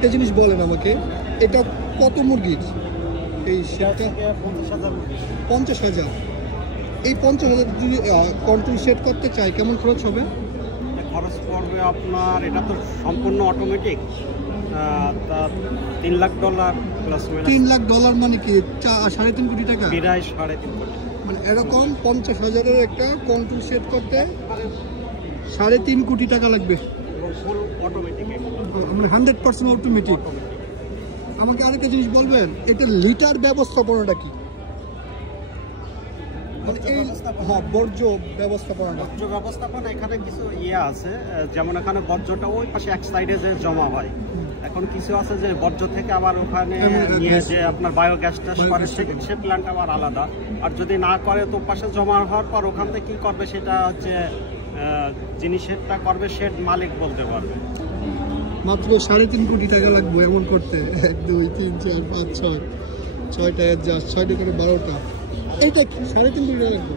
একটা জিনিস বলেন আমাকে, এটা কত মুরগির এই শেডটা? 50,000। এই 50,000 যদি কন্ট্রোল সেট করতে চাই কেমন খরচ হবে? খরচ পড়বে আপনার, এটা তো সম্পূর্ণ অটোমেটিক, $3 লাখ প্লাস। $3 লাখ মানে কি 3.5 কোটি টাকা? প্রায় 3.5 কোটি। মানে এরকম 50,000-এর একটা কন্ট্রোল সেট করতে 3.5 কোটি টাকা লাগবে। ফুল অটোমেটিক, মানে 100% অটোমেটিক। আমাকে আরেকটা জিনিস বলবেন, এটা লিটার ব্যবস্থাপনাটা কি? বর্জ্য ব্যবস্থাপনা এখানে কিছু আছে, যেমন এখানে বর্জ্যটা ওই পাশে এক সাইডে যে জমা হয়, এখন কিছু আছে যে বর্জ্য থেকে আবার ওখানে নিয়ে যে আপনার বায়োগ্যাস করে, সে প্ল্যান্ট আবার আলাদা। আর যদি না করে তো পাশে জমা হওয়ার পর ওখান থেকে কি করবে সেটা হচ্ছে জিনিসটা করবে শেড মালিক বলতে পারবে। মাত্র 3.5 কোটি টাকা লাগবে এমন করতে। 1 2 3 4 5 6 6টা 6টা করে 12টা। এইটা 3.5 কোটি টাকা লাগবে।